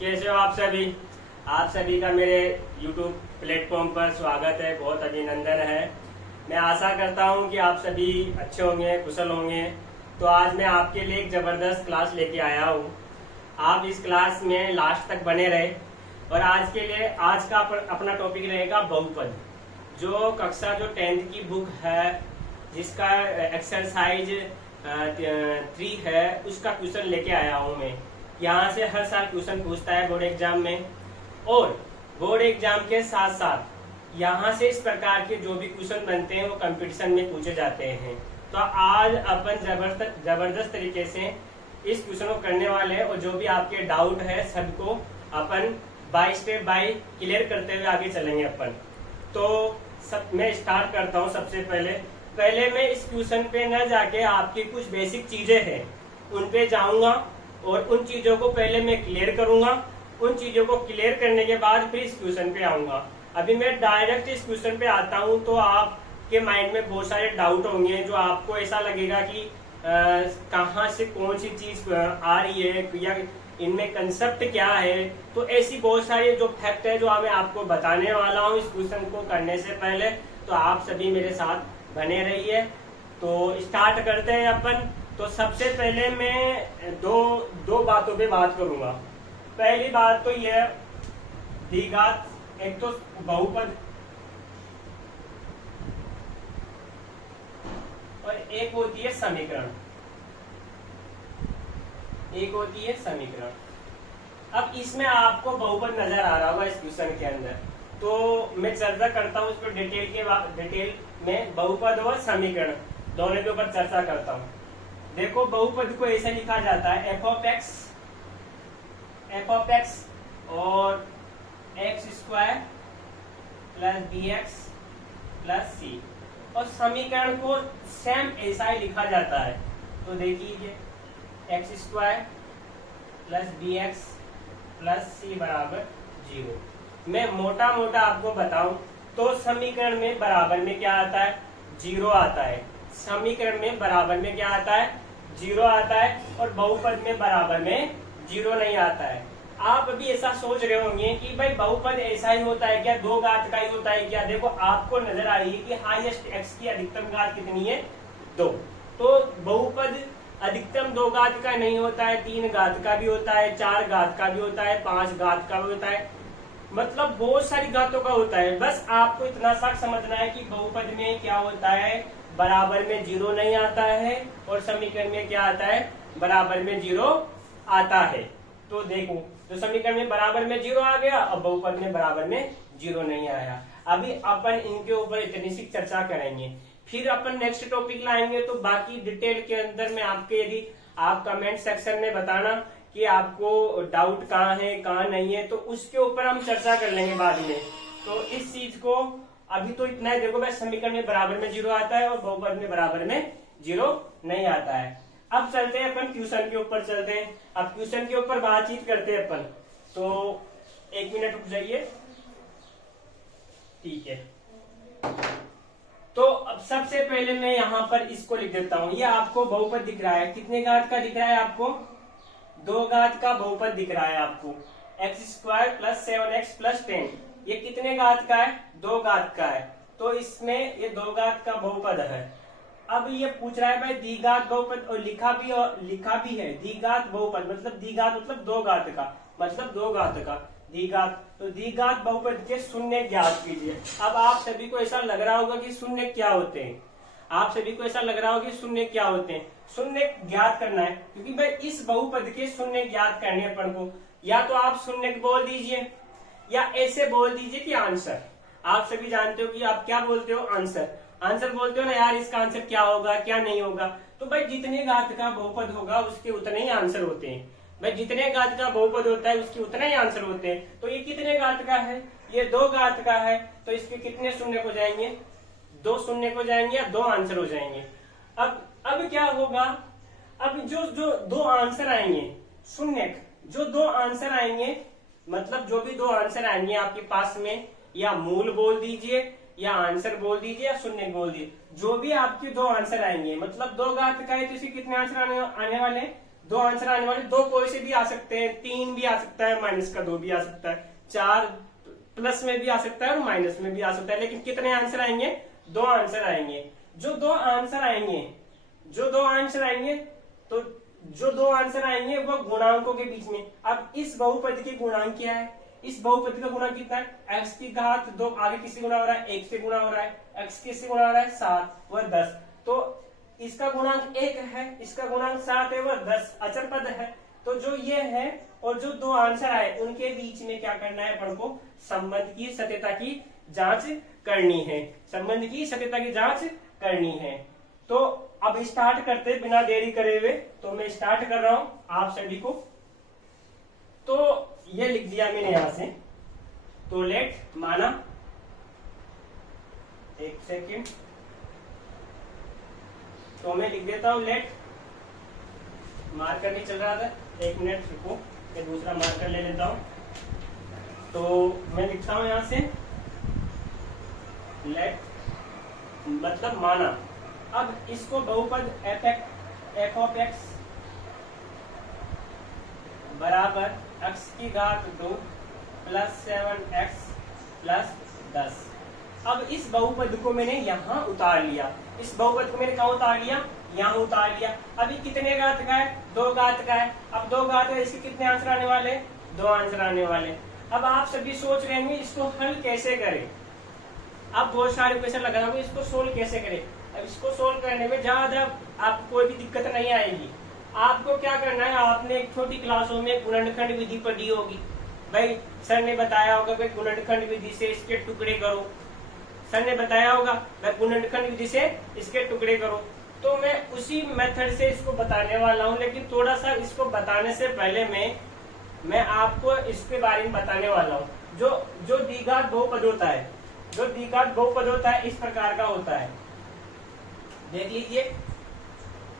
कैसे हो आप सभी। आप सभी का मेरे YouTube प्लेटफॉर्म पर स्वागत है, बहुत अभिनंदन है। मैं आशा करता हूं कि आप सभी अच्छे होंगे, कुशल होंगे। तो आज मैं आपके लिए एक ज़बरदस्त क्लास लेके आया हूं। आप इस क्लास में लास्ट तक बने रहे। और आज के लिए आज का अपना टॉपिक रहेगा बहुपद। जो कक्षा जो 10th की बुक है, जिसका एक्सरसाइज 3 है, उसका क्वेश्चन लेके आया हूं मैं। यहाँ से हर साल क्वेश्चन पूछता है बोर्ड एग्जाम में, और बोर्ड एग्जाम के साथ साथ यहाँ से इस प्रकार के जो भी क्वेश्चन बनते हैं वो कंपटीशन में पूछे जाते हैं। तो आज अपन जबरदस्त तरीके से इस क्वेश्चन को करने वाले हैं, और जो भी आपके डाउट है सबको अपन बाय स्टेप बाय क्लियर करते हुए आगे चलेंगे अपन। तो मैं स्टार्ट करता हूँ। सबसे पहले मैं इस क्वेश्चन पे न जाके आपकी कुछ बेसिक चीजें हैं उन पे जाऊंगा, और उन चीजों को पहले मैं क्लियर करूंगा। उन चीजों को क्लियर करने के बाद फिर इस क्वेश्चन पे आऊंगा। अभी मैं डायरेक्ट इस क्वेश्चन पे आता हूं तो आपके माइंड में बहुत सारे डाउट होंगे, जो आपको ऐसा लगेगा कि कहाँ से कौन सी चीज आ रही है, या इनमें कंसेप्ट क्या है। तो ऐसी बहुत सारी जो फैक्ट है जो मैं आपको बताने वाला हूँ इस क्वेश्चन को करने से पहले। तो आप सभी मेरे साथ बने रहिए। तो स्टार्ट करते हैं अपन। तो सबसे पहले मैं दो बातों पे बात करूंगा। पहली बात तो यह द्विघात, एक तो बहुपद और एक होती है समीकरण। अब इसमें आपको बहुपद नजर आ रहा होगा इस क्वेश्चन के अंदर। तो मैं चर्चा करता हूँ इस पर डिटेल में। बहुपद और समीकरण दोनों के ऊपर चर्चा करता हूँ। देखो, बहुपद को ऐसे लिखा जाता है एफ ऑफ एक्स और X square plus B x plus C. और समीकरण को सेम ऐसा ही लिखा जाता है। तो देखिए, X square plus B x plus C बराबर 0। मैं मोटा आपको बताऊं तो समीकरण में बराबर में क्या आता है? 0 आता है। समीकरण में बराबर में क्या आता है? 0 आता है। और बहुपद में बराबर में 0 नहीं आता है। आप अभी ऐसा सोच रहे होंगे कि भाई बहुपद ऐसा ही होता है क्या, 2 घात का ही होता है क्या? देखो, आपको नजर आ रही है कि हाईएस्ट एक्स की अधिकतम घात कितनी है? 2। तो बहुपद अधिकतम 2 घात का नहीं होता है, 3 घात का भी होता है, 4 घात का भी होता है, 5 घात का भी होता है। मतलब बहुत सारी घातों का होता है। बस आपको इतना सा समझना है कि बहुपद में क्या होता है, बराबर में 0 नहीं आता है, और समीकरण में क्या आता है? बराबर में 0 आता है। तो देखो, तो समीकरण में बराबर में 0 आ गया, और बहुपद में बराबर में 0 नहीं आया। अभी अपन इनके ऊपर इतनी सी चर्चा करेंगे, फिर अपन नेक्स्ट टॉपिक लाएंगे। तो बाकी डिटेल के अंदर में आपके, यदि आप कमेंट सेक्शन में बताना कि आपको डाउट कहाँ है कहाँ नहीं है, तो उसके ऊपर हम चर्चा कर लेंगे बाद में। तो इस चीज को अभी तो इतना है। देखो भाई, समीकरण में बराबर में 0 आता है और बहुपद में बराबर में 0 नहीं आता है। अब चलते हैं अपन क्वेश्चन के ऊपर चलते हैं। अब क्वेश्चन के ऊपर बातचीत करते हैं अपन। तो 1 मिनट रुक जाइए, ठीक है। तो अब सबसे पहले मैं यहाँ पर इसको लिख देता हूँ। ये आपको बहुपद दिख रहा है, कितने घात का दिख रहा है आपको? 2 घात का बहुपद दिख रहा है आपको। X square plus 7x plus 10, ये कितने घात का है? 2 घात का है। तो इसमें ये 2 घात का बहुपद है। अब ये पूछ रहा है भाई द्विघात बहुपद, और लिखा भी है द्विघात बहुपद, मतलब द्विघात मतलब 2 घात का, मतलब 2 घात का द्विघात। तो द्विघात बहुपद के शून्य ज्ञात कीजिए। अब आप सभी को ऐसा लग रहा होगा कि शून्य क्या होते हैं? आप सभी को ऐसा लग रहा होगा कि शून्य क्या होते हैं? शून्य ज्ञात करना है, क्योंकि भाई इस बहुपद के शून्य ज्ञात करने अपन को, या तो आप शून्य बोल दीजिए, या ऐसे बोल दीजिए कि आंसर। आप सभी जानते हो कि आप क्या बोलते हो? आंसर बोलते हो ना यार, इसका आंसर क्या होगा क्या नहीं होगा। तो भाई जितने घात का बहुपद होगा उसके उतने ही आंसर होते हैं। भाई जितने घात का बहुपद होता है उसके उतने ही आंसर होते हैं। तो ये कितने घात का है? ये 2 घात का है। तो इसके कितने शून्य हो जाएंगे? 2 शून्य हो जाएंगे, या 2 आंसर हो जाएंगे। अब क्या होगा? अब जो 2 आंसर आएंगे शून्य, जो 2 आंसर आएंगे, मतलब जो भी 2 आंसर आएंगे आपके पास में, या मूल बोल दीजिए, या आंसर बोल दीजिए, या शून्य बोल दीजिए। जो भी आपके 2 आंसर आएंगे, मतलब 2 घात का है तो इसके कितने आंसर आने वाले हैं? दो आंसर आने वाले, दो कोई से भी आ सकते हैं, 3 भी आ सकता है, माइनस का 2 भी आ सकता है, 4 प्लस में भी आ सकता है और माइनस में भी आ सकता है। लेकिन कितने आंसर आएंगे? 2 आंसर आएंगे। जो दो आंसर आएंगे तो जो 2 आंसर आएंगे वो गुणांकों के बीच में। अब इस बहुपद के गुणांक क्या है? इस बहुपद का गुणांक कितना है? x की घात 2, आगे किससे गुणा हो रहा है? 1 से गुणा हो रहा है। x किससे गुणा हो रहा है? 7 व 10। तो इसका गुणांक 1 है, इसका गुणांक 7 है, वह 10 अचर पद है। तो जो ये है और जो 2 आंसर आए उनके बीच में क्या करना है? अपन को संबंध की सत्यता की जांच करनी है, संबंध की सत्यता की जांच करनी है। तो अब स्टार्ट करते बिना देरी करे हुए। तो मैं स्टार्ट कर रहा हूं आप सभी को। तो ये लिख दिया मैंने यहां से। तो लेट माना, एक सेकेंड, तो मैं लिख देता हूं लेट, मार्कर नहीं चल रहा था, 1 मिनट रुको, मैं दूसरा मार्कर ले लेता हूं। तो मैं लिखता हूं यहां से लेट मतलब माना। अब इसको बहुपद f ऑफ x बराबर x की घात 2 प्लस 7x प्लस 10। अब इस बहुपद को मैंने यहाँ उतार लिया, इस बहुपद को मैंने कहाँ उतार लिया? यहाँ उतार लिया। अभी कितने घात का है? 2 घात का है। अब 2 घात है, इसके कितने आंसर आने वाले? 2 आंसर आने वाले। अब आप सभी सोच रहे होंगे इसको हल कैसे करें। आप बहुत सारे क्वेश्चन लगा होंगे, इसको सोल्व कैसे करें। अब इसको सोल्व करने में ज्यादा आपको कोई भी दिक्कत नहीं आएगी। आपको क्या करना है? आपने एक छोटी क्लासों में गुणनखंड विधि पढ़ी होगी। भाई सर ने बताया होगा कि गुणनखंड विधि से इसके टुकड़े करो, सर ने बताया होगा गुणनखंड विधि से इसके टुकड़े करो। तो मैं उसी मेथड से इसको बताने वाला हूं। लेकिन थोड़ा सा इसको बताने से पहले मैं आपको इसके बारे में बताने वाला हूं। जो द्विघात बहुपद होता है, जो द्विघात बहुपद होता है इस प्रकार का होता है। देख लीजिए,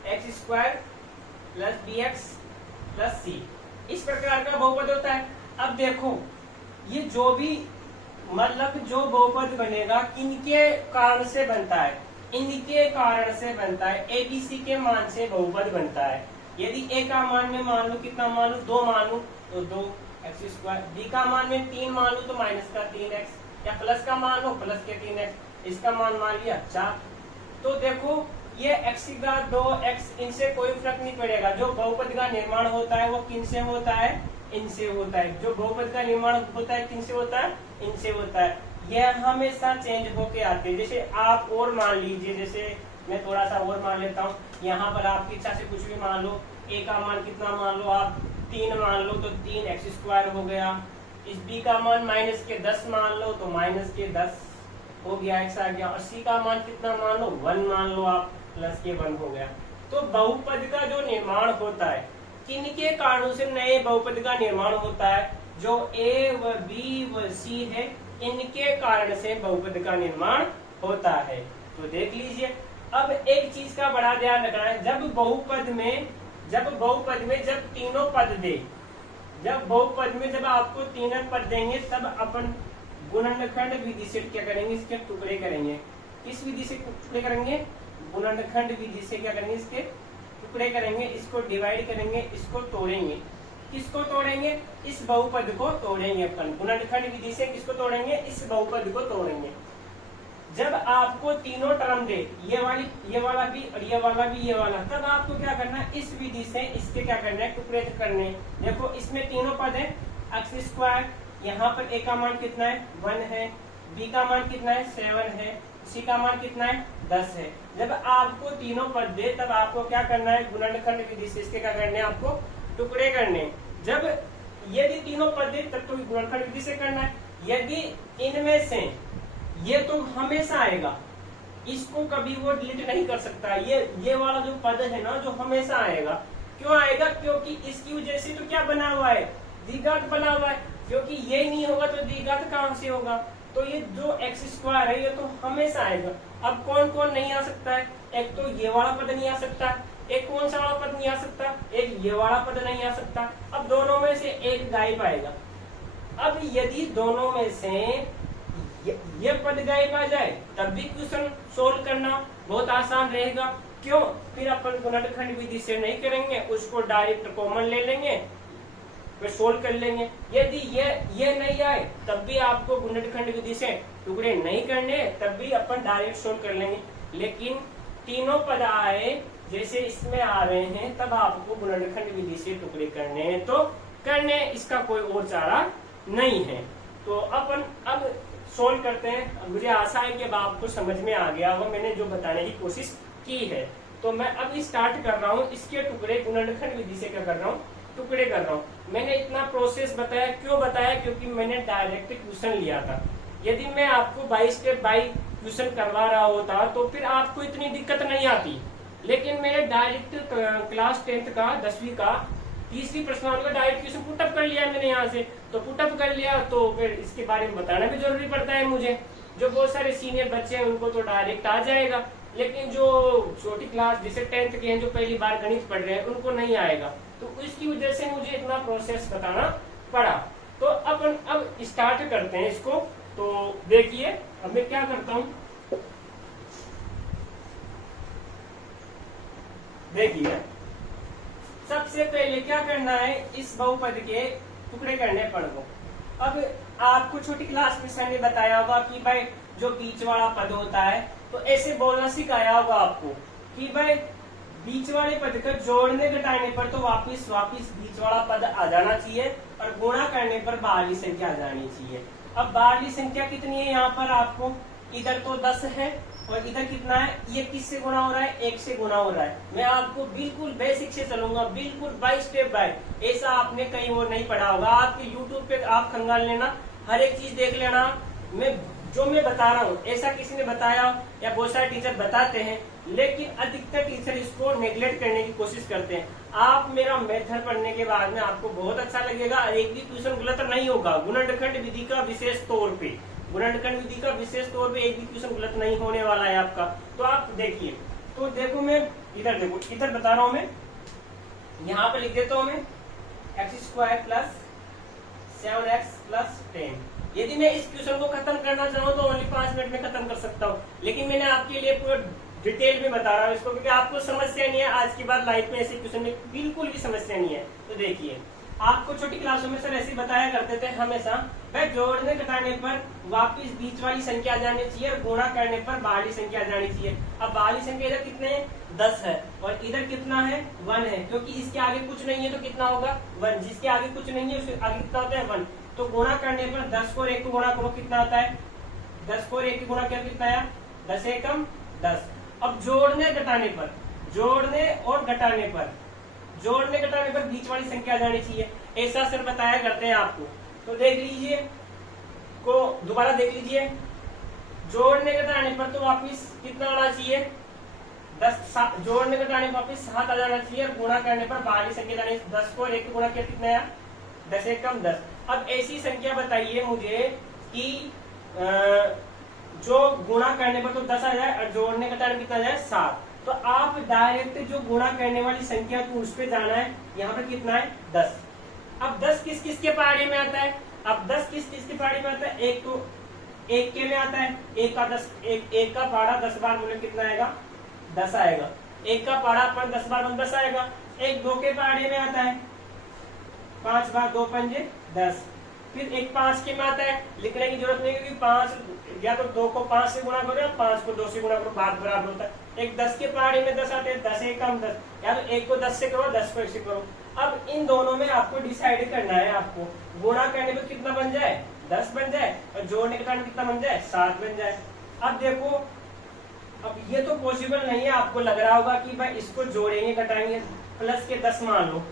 X square plus B x plus C, इस प्रकार का बहुपद होता है। अब देखो, ये जो भी मतलब जो बहुपद बनेगा किनके कारण से बनता है? इनके कारण से बनता है। एबीसी के मान से बहुपद बनता है। यदि ए का मान में मान लो कितना मान लो? 2 मान लो तो 2x स्क्वायर। बी का मान में 3 मान लो तो माइनस का 3x, या प्लस का मान लो प्लस के 3x, इसका मान लिया 4। तो देखो ये x की घात 2x, इनसे कोई फर्क नहीं पड़ेगा। जो बहुपद का निर्माण होता है वो किनसे होता है? इनसे होता है। जो बहुपद का निर्माण होता है किनसे होता है? इनसे होता है। यह हमेशा चेंज होके आते हैं। जैसे आप और मान लीजिए, जैसे मैं थोड़ा सा और मान लेता हूँ। यहाँ पर आपकी इच्छा से कुछ भी मान लो। a का मान कितना मान लो आप? 3 मान लो तो 3x स्क्वायर हो गया। इस b का मान माइनस के 10 मान लो तो माइनस के 10 हो गया, x आ गया। और c का मान कितना मान लो? 1 मान लो आप, प्लस के 1 हो गया। तो बहुपद का जो निर्माण होता है, किनके कारणों से नए बहुपद का निर्माण होता है? जो a व b व c है, इनके कारण से बहुपद का निर्माण होता है। तो देख लीजिए, अब एक चीज का बड़ा ध्यान रखना है। जब बहुपद में जब तीनों पद दे, जब बहुपद में जब आपको तीनों पद देंगे, तब अपन गुणनखंड विधि से क्या करेंगे? इसके टुकड़े करेंगे। किस विधि से टुकड़े करेंगे? गुणनखंड विधि से क्या करेंगे? इसके टुकड़े करेंगे, इसको डिवाइड करेंगे, इसको तोड़ेंगे। किसको तोड़ेंगे? इस बहुपद को तोड़ेंगे अपन। गुणनखंड विधि से किसको तोड़ेंगे? इस बहुपद को तोड़ेंगे। जब आपको तीनों टर्म दे, ये वाला भी और ये वाला भी, ये वाला, तब आपको क्या करना है? इस विधि से इसके क्या करना है? टुकड़े करने। देखो इसमें तीनों पद है, एक्स स्क्वायर, यहाँ पर a का मान कितना है? 1 है, b का मान कितना है? 7 है, c का मान कितना है? 10 है। जब आपको तीनों पद दे, तब आपको क्या करना है? गुणनखंड विधि से इसके क्या करने? आपको टुकड़े करने। जब यदि तीनों पद दे तब तो गुणनखंड विधि से करना है। यदि इनमें से ये तो हमेशा आएगा, इसको कभी वो डिलीट नहीं कर सकता। ये वाला जो पद है ना, जो हमेशा आएगा। क्यों आएगा? क्योंकि इसकी वजह से तो क्या बना हुआ है? द्विघात बना हुआ है। क्योंकि ये नहीं होगा तो द्विघात कहां से होगा? तो ये जो एक्स स्क्वायर है ये तो हमेशा आएगा। अब कौन कौन नहीं आ सकता है? एक तो ये वाला पद नहीं आ सकता, एक कौन सा वाला पद नहीं आ सकता? एक ये वाला पद नहीं आ सकता। अब दोनों में से एक गायब आएगा। अब यदि दोनों में से ये पद गायब आ जाए, तब भी क्वेश्चन सोल्व करना बहुत आसान रहेगा। क्यों? फिर अपन गुणनखंड विधि से नहीं करेंगे, उसको डायरेक्ट कॉमन ले लेंगे, फिर सोल्व कर लेंगे। यदि ये नहीं आए तब भी आपको गुणनखंड विधि से टुकड़े नहीं करने, तब भी अपन डायरेक्ट सोल्व कर लेंगे। लेकिन तीनों पद आए जैसे इसमें आ रहे हैं, तब आपको गुणनखंड विधि से टुकड़े करने हैं तो करने, इसका कोई और चारा नहीं है। तो अपन अब सोल्व करते हैं। मुझे आशा है कि अब आपको समझ में आ गया होगा मैंने जो बताने की कोशिश की है। तो मैं अब स्टार्ट कर रहा हूँ इसके टुकड़े गुणनखंड विधि से क्या कर रहा हूँ, टुकड़े कर रहा हूँ। मैंने इतना प्रोसेस बताया, क्यों बताया? क्योंकि मैंने डायरेक्ट ट्यूशन लिया था। यदि मैं आपको बाई स्टेप बाई ट्यूशन करवा रहा होता तो फिर आपको इतनी दिक्कत नहीं आती। लेकिन मैंने डायरेक्ट क्लास 10th का 10वीं का तीसरी प्रश्नावली का डायरेक्ट क्वेश्चन पुटअप कर लिया मैंने यहाँ से। तो पुटअप कर लिया तो फिर इसके बारे में बताना भी जरूरी पड़ता है मुझे। जो बहुत सारे सीनियर बच्चे हैं उनको तो डायरेक्ट आ जाएगा, लेकिन जो छोटी क्लास जैसे 10th के हैं, जो पहली बार गणित पढ़ रहे हैं, उनको नहीं आएगा। तो इसकी वजह से मुझे इतना प्रोसेस बताना पड़ा। तो अपन अब स्टार्ट करते हैं इसको। तो देखिए अब मैं क्या करता हूँ, देखिए सबसे पहले क्या करना है, इस बहुपद के टुकड़े करने पड़ो। अब आपको छोटी क्लास में सर ने बताया होगा कि भाई जो बीच वाला पद होता है, तो ऐसे बोलना सिखाया होगा आपको कि भाई बीच वाले पद का जोड़ने घटाने पर तो वापिस बीच वाला पद आ जाना चाहिए, और गुणा करने पर बाहरी संख्या आ जानी चाहिए। अब बाहरी संख्या कितनी है यहाँ पर आपको, इधर तो 10 है और इधर कितना है, ये किससे गुणा हो रहा है, 1 से गुणा हो रहा है। मैं आपको बिल्कुल बेसिक से चलूंगा, बिल्कुल बाय स्टेप बाय। ऐसा आपने कहीं वो नहीं पढ़ा होगा। आपके यूट्यूब पे आप खंगाल लेना, हर एक चीज देख लेना। मैं जो मैं बता रहा हूँ ऐसा किसी ने बताया या बहुत सारे टीचर बताते हैं, लेकिन अधिकतर टीचर इसको नेग्लेक्ट करने की कोशिश करते हैं। आप मेरा मेथड पढ़ने के बाद में आपको बहुत अच्छा लगेगा, एक भी ट्यूशन गलत नहीं होगा। गुणनखंड विधि का विशेष तौर पे, गुणनखंड विधि का विशेष तौर पे एक भी क्वेश्चन गलत नहीं होने वाला है आपका। तो आप देखिए, तो देखो मैं इधर देखो, इधर बता रहा हूं मैं, यहाँ पे लिख देता हूं मैं x² प्लस 7x प्लस 10। यदि मैं इस क्वेश्चन को खत्म करना चाहूँ तो ओनली 5 मिनट में खत्म कर सकता हूँ, लेकिन मैंने आपके लिए पूरा डिटेल में बता रहा हूँ इसको, क्योंकि आपको समस्या नहीं है। आज के बाद लाइफ में ऐसे क्वेश्चन में बिल्कुल भी समस्या नहीं है। तो देखिए, आपको छोटी क्लासों में सर ऐसे बताया करते थे हमेशा, भाई जोड़ने घटाने पर वापिस बीच वाली संख्या आ जानी चाहिए और गुणा करने पर बाहरी संख्या आ जानी चाहिए। अब बाहरी संख्या इधर कितने हैं, 10 है, और इधर कितना है, 1 है, क्योंकि इसके आगे कुछ नहीं है तो कितना होगा, 1। जिसके आगे कुछ नहीं है उसके आगे कितना होता है, 1। तो गुणा करने पर 10 को 1 को गुणा करो कितना आता है, 10 को 1 गुणा किया कितना आया, 10 एकम 10। अब जोड़ने घटाने पर, जोड़ने और घटाने पर, जोड़ने घटाने पर बीच वाली संख्या आ जानी चाहिए, ऐसा सर बताया करते हैं आपको। तो देख लीजिए, को दोबारा देख लीजिए, जोड़ने घटाने पर तो वापिस कितना आना चाहिए, 10। जोड़ने घटाने पर वापिस 7 आ जाना चाहिए, और गुणा करने पर बाहरी संख्या जानी। 10 को 1 गुणा किया कितना आया, 10 एकम 10। अब ऐसी संख्या बताइए मुझे कि जो गुणा करने पर तो 10 आ जाए और जोड़ने घटाने कितना आ जाए, 7। तो आप डायरेक्ट जो गुणा करने वाली संख्या तो उस पे जाना है। यहाँ पर कितना है, 10। अब 10 किस किस के पहाड़ी में आता है, अब 10 किस किस के पहाड़ी में आता है, एक तो 1 के में आता है, 1 का 10, 1 का पहाड़ा 10 बार बोले कितना आएगा, 10 आएगा। 1 का पहाड़ा पर 10 बार 10 आएगा। 1 2 के पहाड़े में आता है, 5 बार 2 पंजे 10। फिर 1 5 के में आता है, लिखने की जरूरत नहीं, क्योंकि 5 या तो 2 को 5 से गुणा करो या 5 को 2 से गुणा करो, बात बराबर होता है। एक 10 के पहाड़े में 10 आते हैं, 10 एकम 10, या तो 1 को 10 से करो, 10 को 1 से करो। अब इन दोनों में आपको डिसाइड करना है, आपको गुणा करने पर कितना बन जाए, 10 बन जाए, और जोड़ने के कारण कितना बन जाए, 7 बन जाए। अब देखो, अब ये तो पॉसिबल नहीं है। आपको लग रहा होगा कि भाई इसको जोड़ेंगे घटाएंगे, प्लस के 10 मान लो,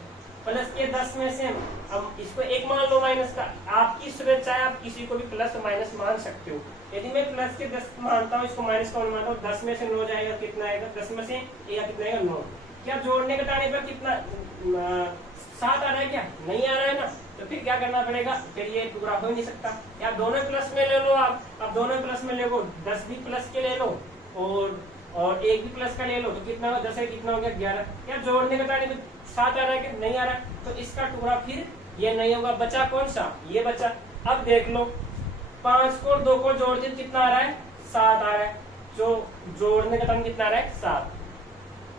प्लस के 10 में से अब इसको 1 मान लो माइनस का। आपकी स्वेच्छा है, आप किसी को भी प्लस माइनस मान सकते हो। यदि मैं प्लस के 10 मानता हूँ, इसको माइनस का मानता हूँ, 10 में से 9 जाएगा, कितना आएगा, 10 में से या कितना आएगा, 9। क्या जोड़ने घटाने पर कितना 7 आ रहा है, क्या नहीं आ रहा है ना, तो फिर क्या करना पड़ेगा, फिर ये टुकड़ा हो ही नहीं सकता। या दोनों प्लस में ले लो आप, अब दोनों प्लस में ले लो, 10 भी प्लस के ले लो और 1 भी प्लस का ले लो, तो कितना होगा, 10 है, कितना हो गया, 11। क्या जोड़ने घटाने में 7 आ रहा है कि नहीं आ रहा है, तो इसका टुकड़ा फिर ये नहीं होगा। बचा कौन सा, ये बचा। अब देख लो, 5 को 2 को जोड़ दे कितना आ रहा है, 7 आ रहा है। जो जोड़ने का टाइम कितना आ रहा है, 7।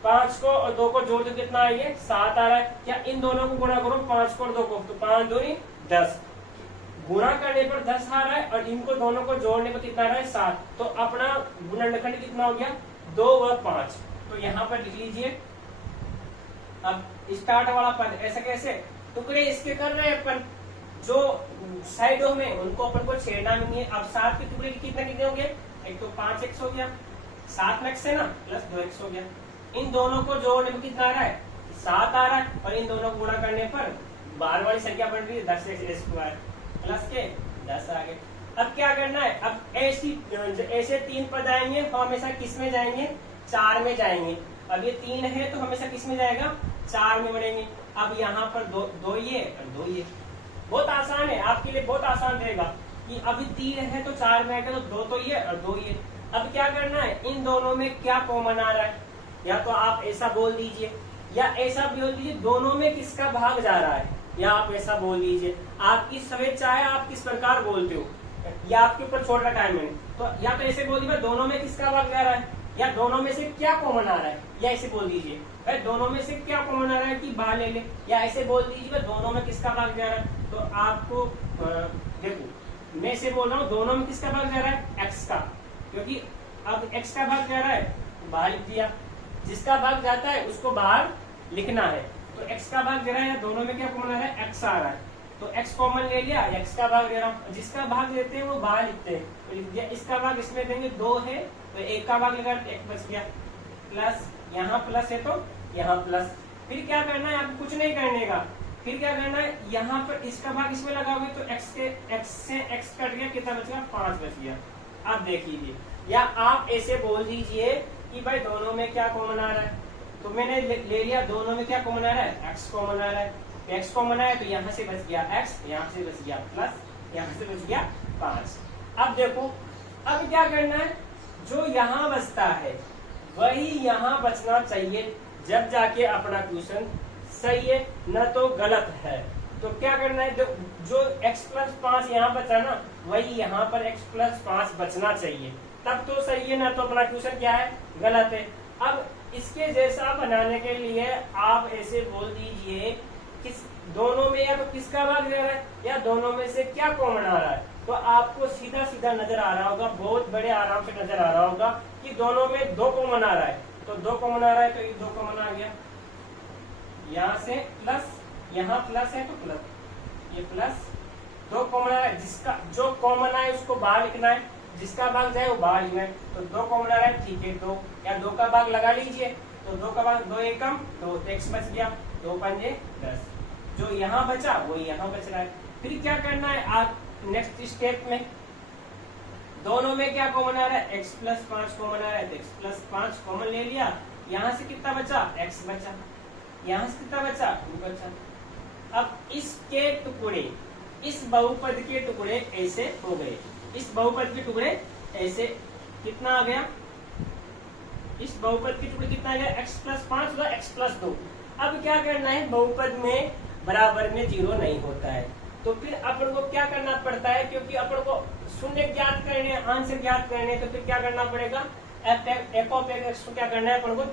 5 को और 2 को जोड़ दो कितना आ गया 7 आ रहा है। क्या इन दोनों को गुणा करो 5 को और 2 को, तो 5 दूनी 10, गुणा करने पर 10 आ रहा है और इनको दोनों को जोड़ने पर कितना आ रहा है 7। तो अपना गुणनखंड कितना हो गया 2 व 5। तो यहाँ पर लिख लीजिए। अब स्टार्ट वाला पद ऐसा कैसे, टुकड़े इसके कर रहे हैं अपन, जो साइडों में उनको अपन को छेड़ना नहीं है। अब 7 के टुकड़े कितने कितने हो गए, एक तो 5x हो गया, 7x है ना प्लस 2x हो गया। इन दोनों को जोड़ने में कितना आ रहा है 7 आ रहा है और इन दोनों को गुणा करने पर बार वाली संख्या बन रही है 10x² प्लस के 10 आ गए। अब क्या करना है, अब ऐसे 3 पद आएंगे तो हमेशा किस में जाएंगे 4 में जाएंगे। अब ये 3 है तो हमेशा किस में जाएगा 4 में बढ़ेंगे। अब यहाँ पर दो ये और 2 ये, बहुत आसान है आपके लिए, बहुत आसान रहेगा कि अभी 3 है तो 4 में आएगा, तो 2 तो ये और 2 ये। अब क्या करना है, इन दोनों में क्या कॉमन आ रहा है, या तो आप ऐसा बोल दीजिए या ऐसा बोल दीजिए दोनों में किसका भाग जा रहा है, या आप ऐसा बोल दीजिए। आपकी स्वेच्छा है आप किस प्रकार बोलते हो, या आपके ऊपर छोड़ रखा है मैंने। तो या तो ऐसे बोल दीजिए दोनों में किसका भाग जा रहा है, या दोनों में से क्या कॉमन आ रहा है, या ऐसे बोल दीजिए भाई दोनों में से क्या कॉमन आ रहा है कि बाहर ले ले, या ऐसे बोल दीजिए भाई दोनों में किसका भाग जा रहा है। तो आपको देखो मैं ऐसे बोल रहा हूँ दोनों में किसका भाग जा रहा है एक्स का, क्योंकि अब एक्स का भाग जा रहा है बाहर लिख दिया, जिसका भाग जाता है उसको बाहर लिखना है। तो एक्स का भाग दे रहा है, दोनों में क्या कॉमन आ रहा है एक्स आ रहा है, तो एक्स कॉमन ले लिया, एक्स का भाग दे रहा हूँ, जिसका भाग देते हैं वो बाहर लिखते हैं। तो लिख दिया इसका भाग इसमें देंगे 2 है तो 1 का भाग लगा 1 बच गया, प्लस यहाँ प्लस है तो यहाँ प्लस। फिर क्या करना है आपको, कुछ नहीं करने का, फिर क्या करना है यहाँ पर इसका भाग इसमें लगाओगे तो x से x कट गया, कितना बचेगा 5 बच गया। अब देख लीजिए, या आप ऐसे बोल दीजिए कि भाई दोनों में क्या कॉमन आ रहा है, तो मैंने ले लिया दोनों में क्या कॉमन आ रहा है x कॉमन आ रहा है, तो x कॉमन आया तो यहाँ से बच गया x, यहाँ से बच गया प्लस, यहाँ से बच गया 5। अब देखो अब क्या करना है, जो यहाँ बचता है वही यहाँ बचना चाहिए, जब जाके अपना क्वेश्चन सही है न तो गलत है। तो क्या करना है, जो x प्लस 5 यहाँ बचा ना वही यहाँ पर x प्लस 5 बचना चाहिए, तब तो सही है, ना तो अपना क्वेश्चन क्या है गलत है। अब इसके जैसा बनाने के लिए आप ऐसे बोल दीजिए किस दोनों में या तो किसका भाग जा रहा है या दोनों में से क्या कॉमन आ रहा है, तो आपको सीधा सीधा नजर आ रहा होगा, बहुत बड़े आराम से नजर आ रहा होगा कि दोनों में 2 कॉमन आ रहा है। तो 2 कॉमन आ रहा है तो ये 2 कॉमन आ गया, यहाँ से प्लस, यहाँ प्लस है तो प्लस, ये प्लस 2 कॉमन आ रहा है, जिसका जो कॉमन आए उसको बाहर लिखना है, जिसका भाग जाए वो बाहर लिखना है। तो 2 कॉमन आ रहा है, ठीक है 2 या 2 का भाग लगा लीजिए, तो 2 का भाग 2 एकम तो x बच गया, 2 पंजे 10, जो यहाँ बचा वो यहाँ बच रहा है। फिर क्या करना है आप नेक्स्ट स्टेप में, दोनों में क्या कॉमन आ रहा है x प्लस 5 कॉमन आ रहा है, तो x प्लस 5 कॉमन ले लिया, यहाँ से कितना बचा x बचा, यहाँ से कितना बचा 2 बचा। अब इसके टुकड़े, इस बहुपद के टुकड़े ऐसे हो गए, इस बहुपद के टुकड़े ऐसे कितना आ गया, इस बहुपद के टुकड़े कितना आ गया x प्लस 5 हुआ x प्लस 2। अब क्या करना है, बहुपद में बराबर में 0 नहीं होता है, तो फिर अपन को क्या करना पड़ता है, क्योंकि अपन को शून्य ज्ञात करने, आंसर ज्ञात करने, तो फिर क्या करना पड़ेगा f ऑफ x को क्या करना है अपन को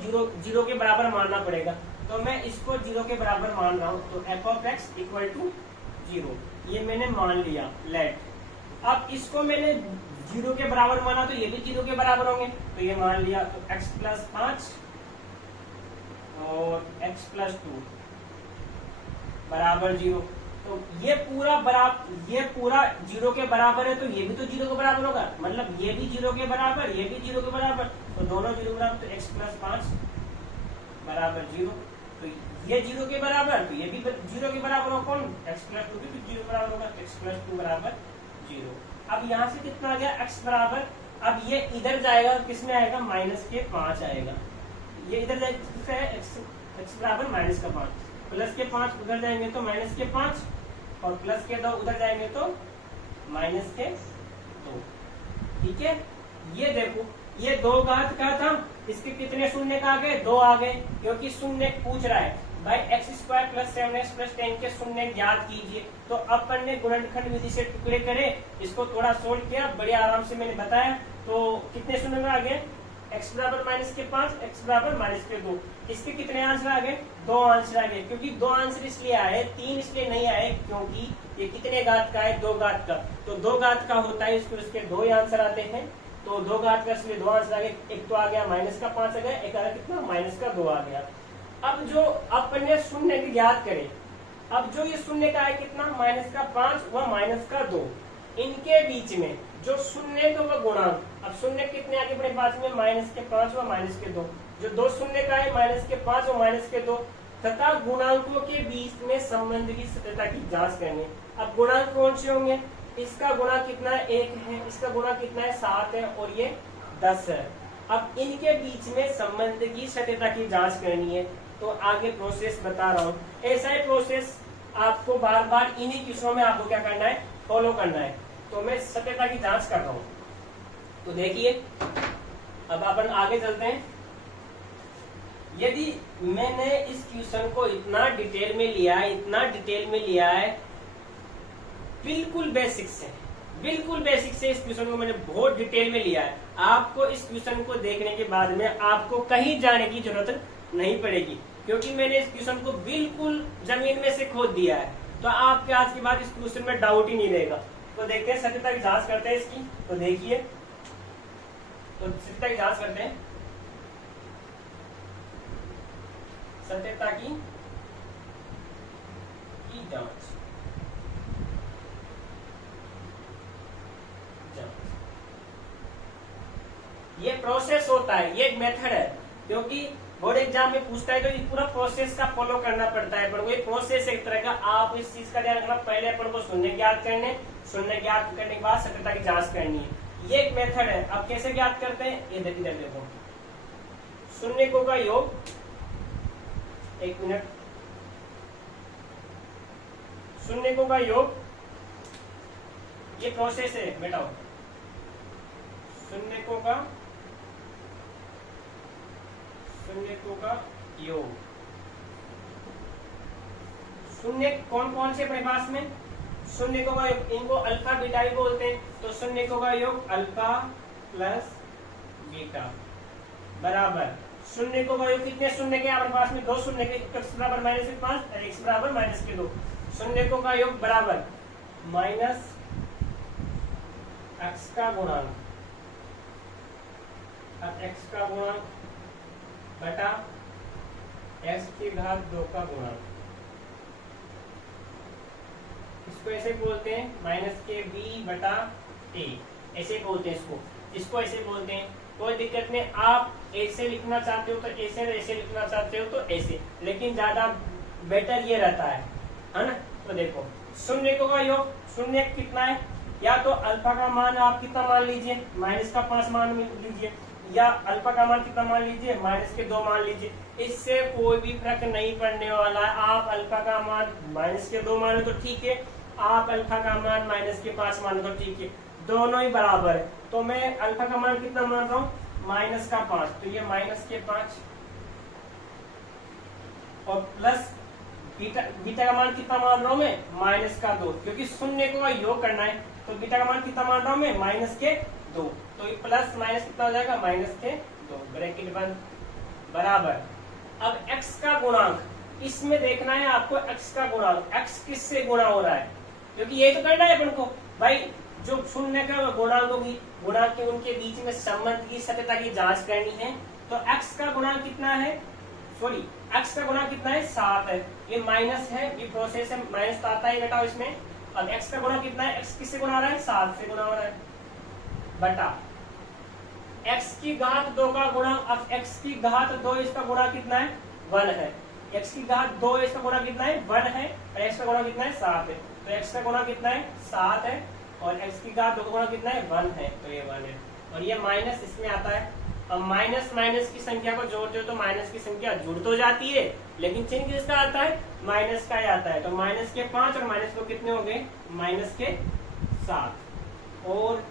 0 के बराबर मानना पड़ेगा। तो मैं इसको 0 के बराबर मान रहा हूँ, तो f of x equal to 0 ये मैंने मान लिया लेट। अब इसको मैंने 0 के बराबर माना तो ये भी 0 के बराबर होंगे, तो ये मान लिया, तो x प्लस 5 और x प्लस 2 बराबर 0। तो ये पूरा 0 के बराबर है, तो ये भी तो 0 के बराबर होगा, मतलब ये भी 0 के बराबर, ये भी 0 के बराबर, तो दोनों 0 के बराबर, तो x प्लस 5 बराबर 0, तो ये 0 के बराबर, तो ये भी 0 के बराबर होगा, कौन x प्लस 2 भी 0 के बराबर होगा, x प्लस 2 बराबर 0। अब यहाँ से कितना आ गया x बराबर, अब ये इधर जाएगा किस में आएगा माइनस के 5 आएगा, ये इधर जाएगा x बराबर माइनस का 5, प्लस के 5 उधर जाएंगे तो माइनस के 5 और प्लस के 2 उधर जाएंगे तो माइनस के 2। ठीक है, ये देखो ये 2 घात का था, इसके कितने शून्य का आ गए 2 आ गए, क्योंकि शून्य पूछ रहा है भाई x² प्लस 7x प्लस 10 के शून्य ज्ञात कीजिए। तो अपन ने गुणनखंड विधि से टुकड़े करे, इसको थोड़ा सोल्व किया बड़े आराम से मैंने बताया, तो कितने शून्य में आ गए x बराबर माइनस के 5, x बराबर माइनस के 2। इसके कितने आंसर आ गए? 2 आंसर आ गए। क्योंकि 2 आंसर इसलिए आए, 3 इसलिए नहीं आए क्योंकि ये कितने घात का है? 2 घात का। तो 2 घात का होता है इसको, उसके 2 ही आंसर आते हैं। तो 2 घात का इसलिए 2 आंसर आ गए। एक तो आ गया माइनस का 5 आ गया, एक आ गया कितना? माइनस का 2 आ गया। अब जो अपने शून्य की ज्ञात करें, अब जो ये शून्य का है कितना? माइनस का 5 व माइनस का 2, इनके बीच में जो शून्य तो वह गुणांक। अब शून्य कितने आगे अपने पास में? माइनस के 5 व माइनस के 2। जो 2 शून्य का है माइनस के 5 व माइनस के 2 तथा गुणांकों के बीच में संबंध की सत्यता की जांच करनी। अब गुणांक कौन से होंगे? इसका गुणांक कितना है? 1 है। इसका गुणांक कितना है? 7 है। और ये 10 है। अब इनके बीच में संबंध की सत्यता की जांच करनी है। तो आगे प्रोसेस बता रहा हूँ। ऐसा ही प्रोसेस आपको बार बार इन्हीं किस्सों में आपको क्या करना है? फॉलो करना है। तो मैं सत्यता की जांच कर रहा हूँ। तो देखिए, अब अपन आगे चलते हैं। यदि मैंने इस क्वेश्चन को इतना डिटेल में लिया है, इतना डिटेल में लिया है, बिल्कुल बेसिक से, बिल्कुल बेसिक से इस क्वेश्चन को मैंने बहुत डिटेल में लिया है। आपको इस क्वेश्चन को देखने के बाद में आपको कहीं जाने की जरूरत नहीं पड़ेगी, क्योंकि मैंने इस क्वेश्चन को बिल्कुल जमीन में से खोद दिया है। तो आपके आज के बाद इस क्वेश्चन में डाउट ही नहीं रहेगा। तो देखते हैं, सत्यता की जांच करते हैं इसकी। तो देखिए, तो सत्यता की जांच करते हैं। सत्यता की जांच। ये प्रोसेस होता है, ये एक मेथड है। क्योंकि बोर्ड एग्जाम में पूछता है तो ये पूरा प्रोसेस का फॉलो करना पड़ता है। पर वो प्रोसेस एक तरह का, आप इस चीज का ध्यान रखना। पहले अपन को शून्य ज्ञात करने, शून्य ज्ञात करने के बाद सत्यता की जांच करनी है। ये एक मेथड है। अब कैसे ज्ञात करते हैं? ये इधर देखो, शून्यकों का योग, एक मिनट, शून्यकों का योग, ये प्रोसेस है बेटा। शून्यकों का योग। शून्य कौन कौन से अपने पास में? शून्यकों का योग, इनको अल्फा बीटा भी बोलते हैं। तो शून्यकों का योग अल्फा प्लस बीटा बराबर शून्यकों का योग। कितने शून्य के अपने पास में? 2 शून्य के। x बराबर माइनस के 5 और x बराबर माइनस के 2। शून्यकों का योग बराबर माइनस x का गुणांक, अब x का गुणांक बटा x की घात 2 का गुणांक। इसको ऐसे बोलते हैं माइनस के b बटा a, ऐसे बोलते हैं इसको। इसको ऐसे बोलते हैं, कोई दिक्कत नहीं। आप ऐसे लिखना चाहते हो तो ऐसे, ऐसे लिखना चाहते हो तो ऐसे, लेकिन ज्यादा बेटर ये रहता है ना। तो देखो, शून्यकों का योग, शून्य कितना है? या तो अल्फा का मान आप कितना मान लीजिए? माइनस का 5 मान लीजिए, या अल्फा का मान कितना मान लीजिए? माइनस के 2 मान लीजिए। इससे कोई भी फर्क नहीं पड़ने वाला है। आप अल्फा का मान माइनस के 2 माने तो ठीक है, आप अल्फा का मान माइनस के 5 माने तो ठीक है, दोनों ही बराबर है। तो मैं अल्फा का मान कितना मान रहा हूँ? माइनस का 5, तो ये माइनस के 5 और प्लस बीटा का मान कितना मान रहा हूँ मैं? माइनस का 2, क्योंकि शून्य को योग करना है। तो बीटा का मान कितना मान रहा हूँ मैं? माइनस के 2। तो ये प्लस माइनस कितना हो जाएगा? माइनस के 2, ब्रैकेट बंद, बराबर। अब x का गुणांक, इसमें देखना है आपको x का गुणांक। x किससे गुणा हो रहा है? क्योंकि ये तो करना है अपन को भाई, जो शून्य का गुणांक होगी, गुणांक के उनके बीच में संबंध की सत्यता की जांच करनी है। तो x का गुणांक कितना है? सॉरी, x का गुणांक कितना है? 7 है। ये माइनस है, ये प्रोसेस है, माइनस तो आता ही बेटा इसमें। अब x का गुणांक कितना है? x किससे गुणा हो रहा है? 7 से गुणा हो रहा है, बटा x की घात 2 का गुणांक। अब x की घात 2, इसका गुणा कितना है? 1 है। x की घात 2, इसका गुणा कितना है? 1 है। और x का गुणा कितना है? 7 है। तो x का गुणा कितना है? 7 है। और x की घात 2 का गुणा कितना है? 1 है। तो ये 1 है। और ये माइनस इसमें आता है। अब माइनस माइनस की संख्या को जोड़ते हो तो माइनस की संख्या जुड़ तो जाती है, लेकिन चिन्ह किसका आता है? माइनस का ही आता है। तो माइनस के 5 और माइनस 2 कितने हो गए? माइनस के 7। और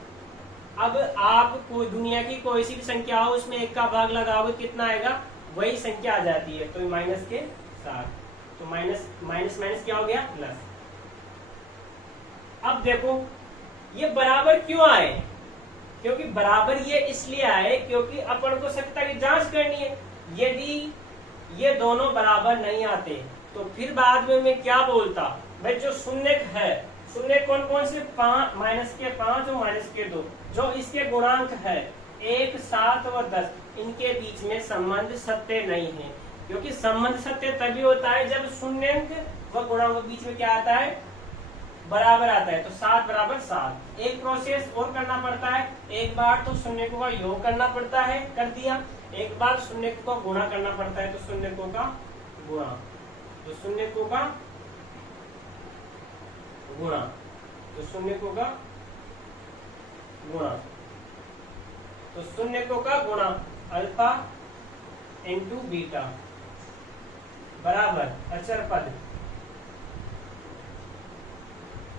अब आप कोई दुनिया की कोई सी भी संख्या हो, उसमें 1 का भाग लगाओगे, कितना आएगा? वही संख्या आ जाती है। तो माइनस के 7। तो माइनस माइनस माइनस क्या हो गया? प्लस। अब देखो, ये बराबर क्यों आए? क्योंकि बराबर ये इसलिए आए क्योंकि अपन को सत्यता की जांच करनी है। यदि ये दोनों बराबर नहीं आते तो फिर बाद में मैं क्या बोलता, भाई जो शून्य है, शून्य कौन कौन से, -5 और -2, जो इसके गुणांक है 1, 7 और 10, इनके बीच में संबंध सत्य नहीं है। क्योंकि संबंध सत्य तभी होता है जब शून्यंक व गुणांक के बीच में क्या आता है, बराबर आता है। तो 7 बराबर 7। एक प्रोसेस और करना पड़ता है, एक बार तो शून्यकों का योग करना पड़ता है, कर दिया, एक बार शून्यकों का गुणा करना पड़ता है, तो शून्यकों का गुणा, तो शून्यकों का गुणा, तो शून्यकों का गुणा, तो शून्यकों का गुणा अल्फा इंटू बीटा बराबर अचर पद,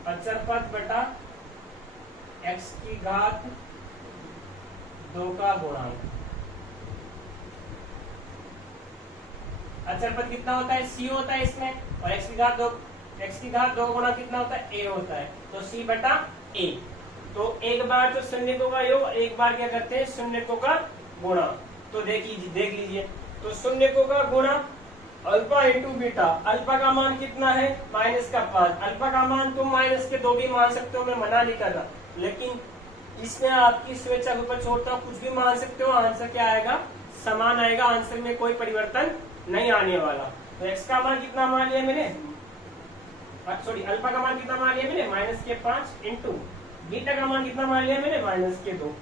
अचर पद बटा x की घात 2 का गुणांक। अचर पद कितना होता है, c होता है इसमें, और x की घात 2 गुणा कितना होता है, a होता है, तो c बटा a। तो एक बार तो शून्यकों का योग, एक बार क्या करते हैं, शून्यकों का गुणा। तो देख लीजिए, तो शून्यकों का गुणा अल्फा इंटू बीटा। अल्फा का मान कितना है, -5। अल्फा का मान तुम -2 भी मान सकते हो, मैं मना नहीं कर रहा, लेकिन इसमें आपकी स्वेच्छा के ऊपर छोड़ता हूँ, कुछ भी मान सकते हो, आंसर क्या आएगा, समान आएगा, आंसर में कोई परिवर्तन नहीं आने वाला। तो x का मान कितना मान लिया मैंने, सॉरी अल्फा का मान कितना मान लिया मैंने, -5 इंटू बीटा का मान कितना मान लिया मैंने, -2,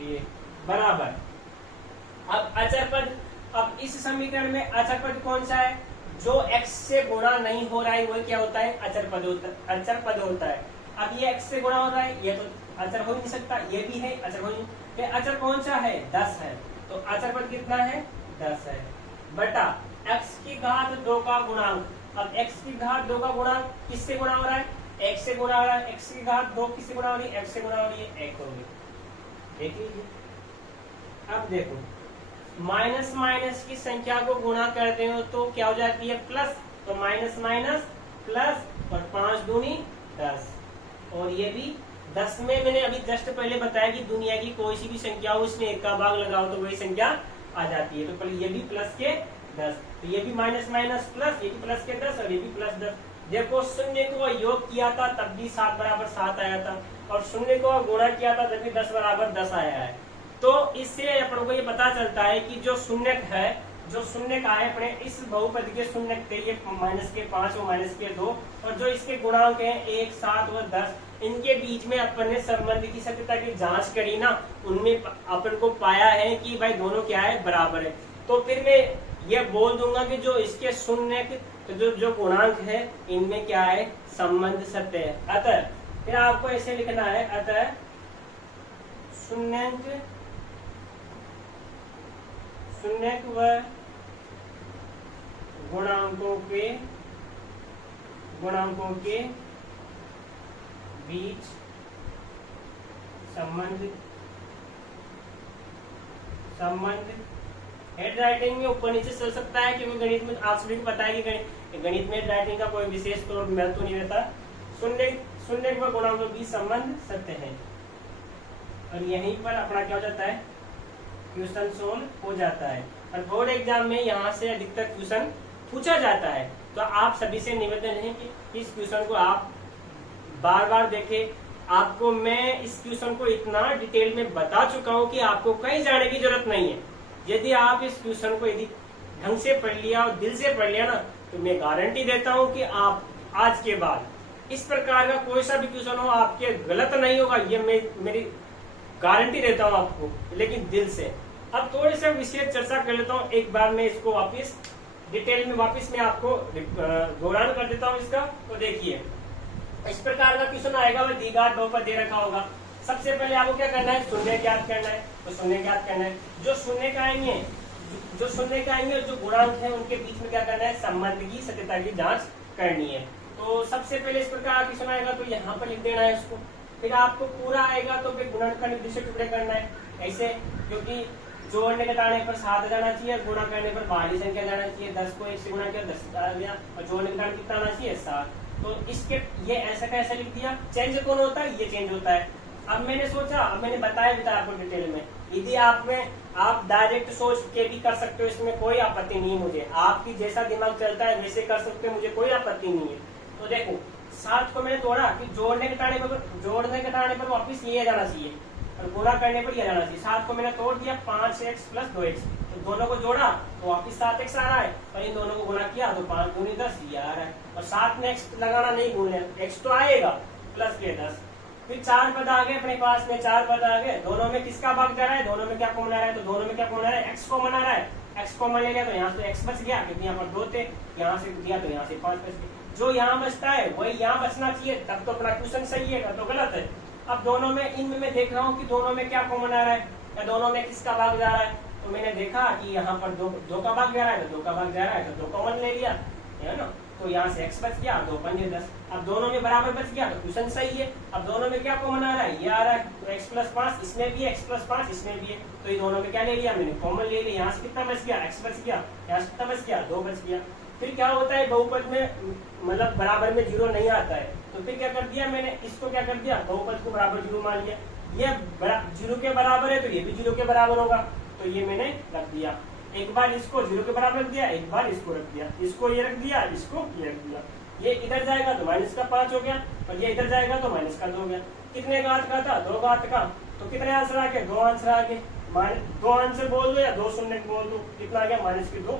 ये बराबर। अब अचर पद, अब इस समीकरण में अचर पद कौन सा है, जो x से गुणा नहीं हो रहा है वो क्या होता है, अचर पद होता है। अब ये x से गुणा हो रहा है, ये तो अचर हो नहीं सकता, ये भी है अचर हो नहीं, ये अचर कौन सा है, 10 है, तो अचर पद कितना है, 10 है, बटा x की घात 2 का गुणांक। अब x की घात 2 का गुणांक किससे गुणा हो रहा है, x से गुणा हो रहा है, x की घात 2 किससे गुणा हो रही है, x से गुणा हो रही है, 1 होगी। देख लीजिए, अब देखो माइनस माइनस की संख्या को गुणा करते हो तो क्या हो जाती है, प्लस, तो माइनस माइनस प्लस, और 5 दूनी 10, और ये भी 10 में मैंने अभी जस्ट पहले बताया कि दुनिया की कोई सी भी संख्या हो, इसमें 1 का भाग लगाओ तो वही संख्या आ जाती है। तो पहले ये भी प्लस के 10, तो ये भी माइनस माइनस प्लस, ये भी प्लस के 10 और ये भी प्लस 10। देखो शून्य को योग किया था तब भी 7 बराबर 7 आया था, और शून्य को गुणा किया था तब भी 10 बराबर 10 आया है। तो इससे अपन को ये पता चलता है कि जो शून्यक है, जो शून्यक आए अपने इस बहुपद के शून्यक थे, ये -5 और -2, और जो इसके गुणांक हैं 1, 7 और 10, इनके बीच में अपन ने संबंध की सत्यता की जांच करी ना, उनमें अपन को पाया है कि भाई दोनों क्या है, बराबर है। तो फिर मैं ये बोल दूंगा कि जो इसके शून्यक, तो जो गुणांक है, इनमें क्या है, संबंध सत्य है। अतः फिर आपको ऐसे लिखना है, अतः शून्यक व गुणांकों के बीच संबंध हेड राइटिंग में ऊपर नीचे चल सकता है, क्योंकि गणित में आप सभी को पता है कि गणित में हेड राइटिंग का कोई विशेष तौर महत्व नहीं रहता। शून्य व गुणांकों के बीच संबंध सत्य है, और यहीं पर अपना क्या हो जाता है, क्वेश्चन सोल्व हो जाता है। और बोर्ड एग्जाम में यहाँ से अधिकतर क्वेश्चन पूछा जाता है, तो आप सभी से निवेदन है कि इस क्वेश्चन को आप बार बार देखें। आपको मैं इस क्वेश्चन को इतना डिटेल में बता चुका हूँ कि आपको कहीं जाने की जरूरत नहीं है। यदि आप इस क्वेश्चन को यदि ढंग से पढ़ लिया और दिल से पढ़ लिया ना, तो मैं गारंटी देता हूँ कि आप आज के बाद इस प्रकार का कोई सा भी क्वेश्चन हो आपके गलत नहीं होगा, ये मेरी गारंटी देता हूँ आपको, लेकिन दिल से। अब थोड़ी सी विशेष चर्चा कर लेता हूँ, एक बार मैं इसको वापस डिटेल में वापस मैं आपको दोहरान कर देता हूँ इसका। तो देखिए इस प्रकार का क्वेश्चन आएगा, वह द्विघात बहुपद दे रखा होगा। सबसे पहले आपको क्या करना है, शून्य ज्ञात करना है। तो शून्य ज्ञात करना है, जो शून्य का आएंगे और जो गुणांक है उनके बीच में क्या करना है, संबंध की सत्यता की जांच करनी है। तो सबसे पहले इस प्रकार का क्वेश्चन आएगा तो यहाँ पर लिख देना है इसको। फिर आपको पूरा आएगा तो फिर गुणन का निर्दिष्ट टुकड़े करना है ऐसे, क्योंकि जोड़ने घटाने पर 7 जाना चाहिए, गुणा करने पर बाहरी संख्या जाना चाहिए। 10 को 1 से गुणा किया 10 आ गया, और जोड़ने घटाने कितना आना चाहिए, 7। तो इसके ये ऐसा कैसे लिख दिया, चेंज कौन होता है, ये चेंज होता है। अब मैंने सोचा, अब मैंने बताया आपको डिटेल में, यदि आप डायरेक्ट सोच के भी कर सकते हो, इसमें कोई आपत्ति नहीं है मुझे, आपकी जैसा दिमाग चलता है वैसे कर सकते हो, मुझे कोई आपत्ति नहीं है। तो देखो 7 को मैंने तोड़ा कि जोड़ने के टाने पर वापिस ये जाना चाहिए और गुणा करने पर ये जाना चाहिए। 7 को मैंने तोड़ दिया, 5x प्लस 2x, तो दोनों को जोड़ा तो वापिस 7x आ रहा है, और इन दोनों को गुणा किया तो 5 दूनी 10 ये आ रहा है, और 7 में x लगाना नहीं भूलना, x तो आएगा प्लस के 10। फिर 4 पद आ गए अपने पास में, 4 पद आ गए, दोनों में किसका भाग जा रहा है, दोनों में क्या कॉमन आ रहा है, तो दोनों में क्या कॉमन आ रहा है, x कॉमन आ रहा है, x कॉमन ले लिया तो यहाँ से x बच गया, क्योंकि यहाँ पर 2 थे, यहाँ से दिया तो यहाँ से 5 बच गए, जो यहाँ बचता है वही यहाँ बचना चाहिए, तब तो अपना क्वेश्चन सही है, तो गलत है। अब दोनों में इनमें मैं देख रहा हूँ कि दोनों में क्या कॉमन आ रहा है या दोनों में किसका भाग जा रहा है, तो मैंने देखा कि यहाँ पर दो का भाग जा रहा है, तो 2 का भाग जा रहा है, तो 2 कॉमन ले लिया, है ना, तो यहाँ से x बच गया, 2 पंजे 10, अब दोनों में बराबर बच गया तो क्वेश्चन सही है। अब दोनों में क्या कॉमन आ रहा है, ये आ रहा है, तो x प्लस 5 इसमें भी है, x प्लस 5 इसमें भी है, तो ये दोनों में क्या ले लिया मैंने, कॉमन ले लिया, यहाँ से कितना बच गया, x बच गया, यहाँ से कितना बच गया, 2 बच गया। फिर क्या होता है, बहुपद में मतलब बराबर में 0 नहीं आता है, तो फिर क्या कर दिया मैंने, इसको क्या कर दिया, बहुपद को बराबर 0 मान लिया, ये 0 के बराबर है तो ये भी 0 के बराबर होगा, तो ये मैंने रख दिया, एक बार इसको 0 के बराबर रख दिया, एक बार इसको रख दिया, इसको ये रख दिया, इसको ये रख दिया, ये इधर जाएगा तो माइनस का 5 हो गया, और ये इधर जाएगा तो माइनस का 2 हो गया। कितने घात का था, 2 घात का, तो कितने आंसर आ गए, 2 आंसर आ गए, 2 आंसर बोल दो या 2 शून्य बोल दो, कितना आ गया, माइनस के 2,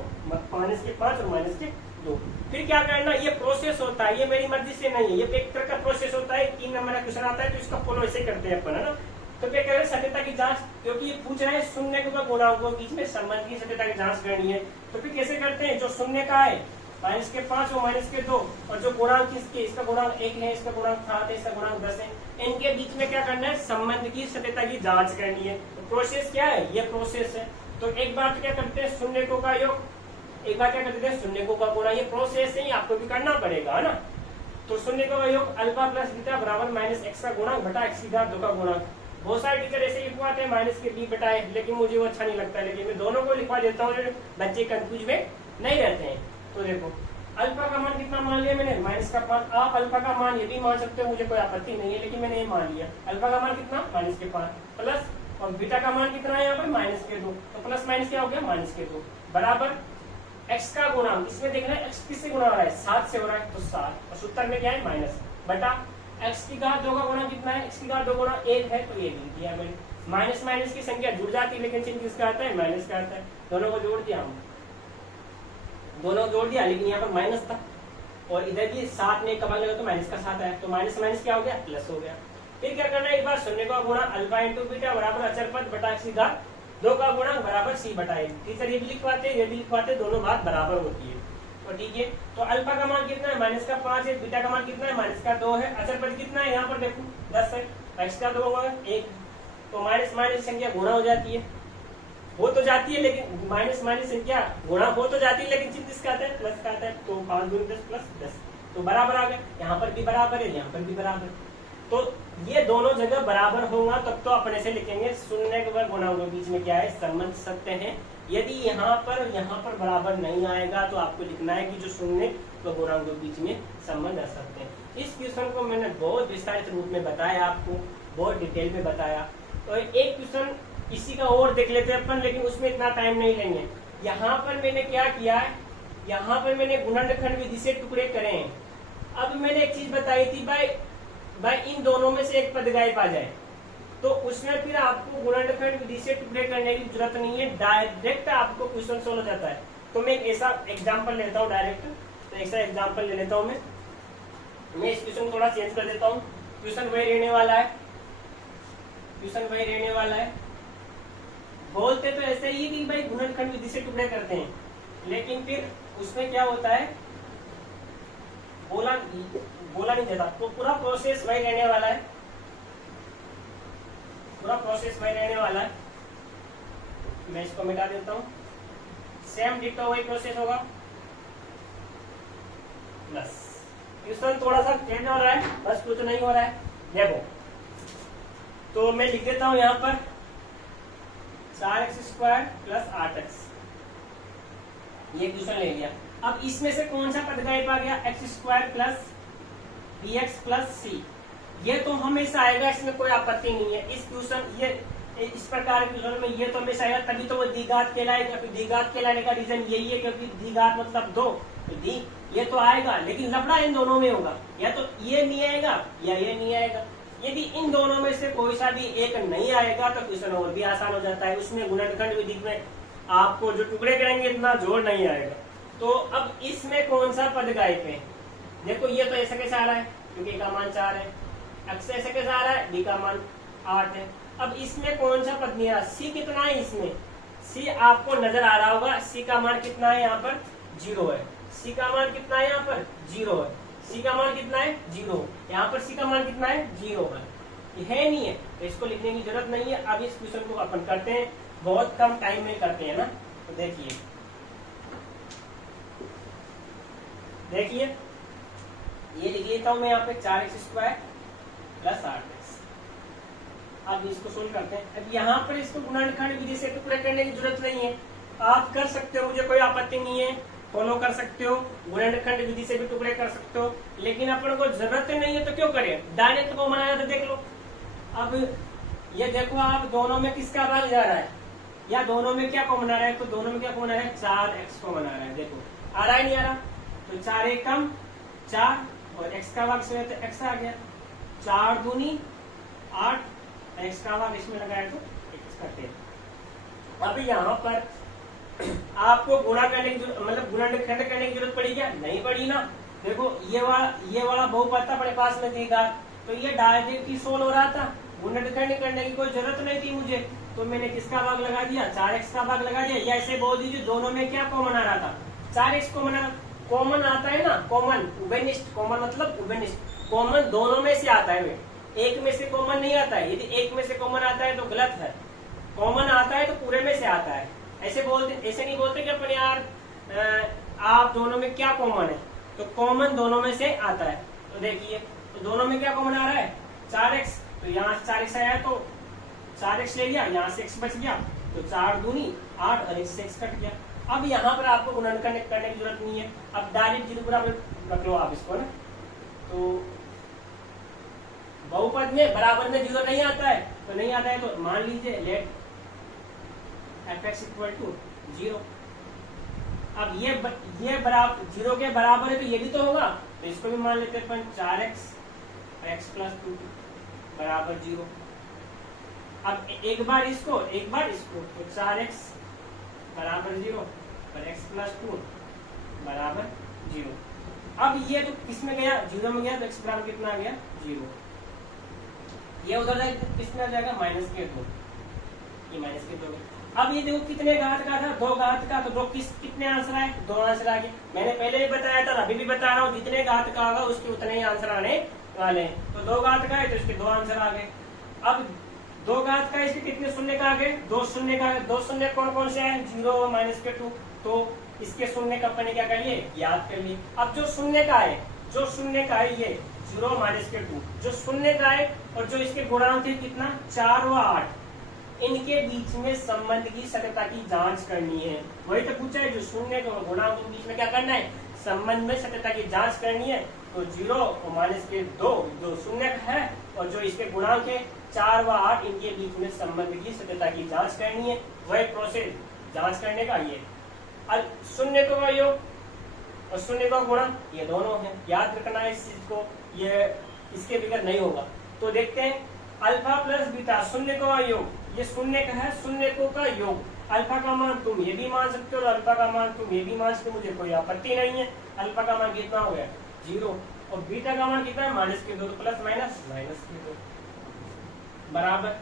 माइनस के 5 और माइनस के 2। फिर क्या करना, ये प्रोसेस होता है, ये मेरी मर्जी से नहीं है, ये एक तरह का प्रोसेस होता है, 3 नंबर का क्वेश्चन आता है तो इसका फॉलो ऐसे करते हैं अपन, है ना। तो क्या करें, सत्यता की जांच, क्योंकि ये पूछ रहे हैं शून्य का गुणांकों के बीच में संबंध की सत्यता की जांच करनी है, तो फिर कैसे करते हैं, जो शून्य का है माइनस के 5 और माइनस के 2, और जो गुणांक इसके, इसका गुणांक 1 है, इसका गुणांक 7 है, इसका गुणांक 10 है, इनके बीच में क्या करना है, संबंध की सत्यता की जांच करनी है। तो प्रोसेस क्या है, ये प्रोसेस है। तो एक बार तो क्या करते हैं, शून्य को का योग, एक बार क्या करते हैं, शून्य को का गुणा, ये प्रोसेस है, आपको भी करना पड़ेगा, है ना। तो शून्य का योग अल्फा प्लस बीटा बराबर माइनस एक्स का गुणांक बटा एक्स की घात 2 का गुणांक। बहुत सारे टीचर ऐसे लिखवाते हैं माइनस के बी बटा ए, लेकिन मुझे वो अच्छा नहीं लगता है, लेकिन मैं दोनों को लिखवा देता हूँ, बच्चे कंफ्यूज में नहीं रहते हैं। तो देखो अल्फा का मान कितना मान लिया मैंने, माइनस का 5, आप अल्फा का मान ये भी मान सकते हो, मुझे कोई आपत्ति नहीं है, लेकिन मैंने ये मान लिया। अल्फा का मान कितना, माइनस के 5 प्लस, और बीटा का मान कितना है यहाँ पर, माइनस के 2, तो प्लस माइनस क्या हो गया, माइनस के 2 बराबर x का गुणांक, इसमें देखना है x किससे गुणा हो रहा है, 7 से हो रहा है, तो 7, और सूत्र में क्या है, माइनस बटा x की घात 2 का गुणा कितना है, x की घात 2 गुणा 1 है, तो ये लिख दिया मैंने। माइनस माइनस की संख्या जुड़ जाती है, लेकिन चिन्ह किसका आता है, माइनस का आता है, दोनों को जोड़ दिया हम, दोनों जोड़ दिया, लेकिन यहाँ पर माइनस था, और इधर भी 7 में कमा लगा तो माइनस का 7 आया, तो माइनस माइनस क्या हो गया, प्लस हो गया। फिर क्या करना है, एक बार शून्य का गुणा अल्फा इंटू बीटा बराबर अचर पद बटा x की घात 2 का गुणा बराबर c बटा a। टीचर ये भी लिखवाते हैं, ये भी लिखवाते, दोनों बात बराबर होती है, तो ठीक है। तो अल्फा का मान कितना है, माइनस का 5 है, बीटा का मान कितना है, माइनस का 2 है, अचर पद कितना है, यहाँ पर देखो 10 है, x का 2 है 1, तो माइनस माइनस संख्या गुणा हो जाती है, हो तो जाती है, लेकिन माइनस माइनस संख्या गुणा हो तो जाती है, लेकिन चिन्ह किसका आता है, प्लस का आता है, तो 5 गुणित 10 प्लस 10, तो बराबर आ गए, यहाँ पर भी बराबर है, यहाँ पर भी बराबर, तो ये दोनों जगह बराबर होगा, तब तो अपने से लिखेंगे शून्य के गुणांकों के बीच में क्या है, संबंध सत्य है। यदि यहाँ पर बराबर नहीं आएगा तो आपको लिखना है कि जो शून्य व गुणांकों के बीच में संबंध असत्य है। इस क्वेश्चन को मैंने बहुत विस्तारित रूप में बताया, आपको बहुत डिटेल में बताया। तो एक क्वेश्चन इसी का और देख लेते हैं अपन, लेकिन उसमें इतना टाइम नहीं लेंगे। यहाँ पर मैंने क्या किया है, यहाँ पर मैंने गुणनखंड विधि से टुकड़े करे हैं। अब मैंने एक चीज बताई थी भाई इन दोनों में से एक पद गायब आ जाए तो उसमें फिर आपको गुणनखंड विधि से टुकड़े करने की जरूरत नहीं है, डायरेक्ट आपको क्वेश्चन सोल्व हो जाता है। तो मैं एक ऐसा एग्जांपल लेता हूँ डायरेक्ट, तो ऐसा एग्जांपल ले लेता हूँ मैं इस क्वेश्चन थोड़ा चेंज कर देता हूँ। क्वेश्चन वही रहने वाला है, बोलते तो ऐसे ही कि भाई गुणनखंड विधि से टुकड़े करते हैं, लेकिन फिर उसमें क्या होता है, बोला नहीं जाता। तो पूरा प्रोसेस वही रहने वाला है, मैं इसको मिटा देता हूँ। सेम डिटो वही प्रोसेस होगा, बस क्वेश्चन थोड़ा सा चेंज हो रहा है, बस कुछ नहीं हो रहा है। देखो तो मैं लिख देता हूँ यहाँ पर 4x² प्लस 8x, ये क्वेश्चन ले लिया। अब इसमें से कौन सा पद गायब आ गया, x² plus bx plus c, ये तो हमेशा आएगा, इसमें कोई आपत्ति नहीं है। इस क्वेश्चन ये इस प्रकार के क्वेश्चन में ये तो हमेशा आएगा, तभी तो वो द्विघात कहलाएगा। द्विघात कहलाने का रीजन यही है क्योंकि द्विघात मतलब दो, तो दी ये तो आएगा, लेकिन लफड़ा इन दोनों में होगा, या तो ये नहीं आएगा या ये नहीं आएगा। यदि इन दोनों में से कोई सा भी एक नहीं आएगा तो क्वेश्चन और भी आसान हो जाता है। उसमें गुणनखंड विधि में आपको जो टुकड़े करेंगे इतना जोर नहीं आएगा। तो अब इसमें कौन सा पद गायब है? देखो ये तो ऐसे कैसे आ रहा है क्योंकि का मान 4 है, x ऐसे कैसे आ रहा है, d का मान 8 है। अब इसमें कौन सा पद नहीं आ रहा? c कितना है इसमें? c आपको नजर आ रहा होगा, c का मान कितना है यहाँ पर? 0 है। c का मान कितना है यहाँ पर? 0 है। c का मान कितना है? 0। यहाँ पर c का मान कितना है? 0 है। ये है नहीं है तो इसको लिखने की जरूरत नहीं है। अब इस क्वेश्चन को अपन करते हैं, बहुत कम टाइम में करते हैं ना। तो देखिए ये लिख लेता हूं मैं यहाँ पे 4x² + 8x। अब इसको सोल्व करते हैं। अब यहाँ पर इसको गुणनखंड विधि से टुकड़े करने की जरूरत नहीं है, आप कर सकते हो, मुझे कोई आपत्ति नहीं है, फॉलो कर सकते हो, गुणनखंड विधि से भी टुकड़े कर सकते हो। लेकिन अपन को जरूरत नहीं है तो क्यों करें? डायरेक्ट को बनाया तो देख लो। अब ये देखो आप दोनों में किसका भाग जा रहा है, या दोनों में क्या कॉमन आ रहा है? तो दोनों में क्या कॉमन आ रहा है? 4x कॉमन आ रहा है। देखो आ रहा है नहीं आ रहा? तो 4 एक कम 4 और x का भाग से तो x आ गया, 4 दूनी 8, x का भाग इसमें लगाया तो x करते हैं। अब यहाँ पर आपको गुणा करने की मतलब गुणनखंड करने की जरूरत पड़ी क्या? नहीं पड़ी ना। देखो ये वाला बहुपद था अपने पास में देगा, तो ये डायरेक्ट ही सोल्व हो रहा था, गुणनखंड करने की कोई जरूरत नहीं थी मुझे। तो मैंने किसका भाग लगा दिया? 4x का भाग लगा दिया। या ऐसे बोल दीजिए दोनों में क्या कॉमन आ रहा था? 4x कॉमन आ रहा। कॉमन आता है ना, कॉमन उभयनिष्ठ, कॉमन मतलब उभयनिष्ठ, कॉमन दोनों में से आता है, एक में से कॉमन नहीं आता है। यदि एक में से कॉमन आता है तो गलत है, कॉमन आता है तो पूरे में से आता है। ऐसे बोलते, ऐसे नहीं बोलते कि अपन यार आप दोनों में क्या कॉमन है, तो कॉमन दोनों में से आता है। तो देखिए तो दोनों में क्या कॉमन आ रहा है? 4x, तो यहाँ से 4x आया तो 4x ले लिया, यहाँ से x बच गया, तो 4 दूनी 8 और 1 से x कट गया। अब यहाँ पर आपको गुणनखंड करने की जरूरत नहीं है। अब डायरेक्ट 0 बराबर रख लो आप इसको ना। तो बहुपद में बराबर में 0 नहीं आता है, तो नहीं आता है तो मान लीजिए लेट fx = 0। अब ये बराबर 0 के बराबर है तो ये भी तो होगा, तो इसको भी मान लेते हैं 4x और x + 2 बराबर 0। अब एक बार इसको तो 4x बराबर 0 और x + 2 बराबर 0। अब ये तो किस में गया? 0 में गया, तो x बराबर कितना आ गया? 0। ये उधर जाएगा तो किस में आ जाएगा? -2। ये -2। अब ये देखो कितने घात का था? 2 घात का, तो 2 कितने आंसर आए? 2 आंसर आ गए। मैंने पहले भी बताया था, अभी भी बता रहा हूँ, जितने घात का होगा उसके उतने ही आंसर आने वाले हैं। तो 2 घात का है तो इसके 2 आंसर आ गए। अब 2 घात का इसके कितने शून्य का आ गए? 2 शून्य का। 2 शून्य कौन कौन से हैं? 0 और -2। तो इसके शून्य का अपने क्या कर लिए? याद कर लिए। अब जो शून्य का है ये 0 -2, जो शून्य का है और जो इसके गुणांक है कितना? 4 और 8, इनके बीच में संबंध की सत्यता की जांच करनी है। वही तो पूछा है, जो शून्य का गुणांक के बीच में क्या करना है? संबंध में सत्यता की जांच करनी है। तो 0 और -2 जो शून्य है और जो इसके गुणांक है 4 व 8, इनके बीच में संबंध की सत्यता की जांच करनी है। वही प्रोसेस जांच करने का ये। अब शून्य का योग और शून्य का गुणा ये दोनों है, याद रखना है इस चीज को, ये इसके बगैर नहीं होगा। तो देखते हैं अल्फा प्लस बीटा, शून्य का योग, ये शून्य का है, शून्य को का योग। अल्फा का मान तुम ये भी मान सकते हो और अल्फा का मान तुम ये भी मान सकते हो, मुझे कोई आपत्ति नहीं है। अल्फा का मान कितना हो गया? 0 और बीटा का मान कितना है? -2, तो प्लस माइनस -2 बराबर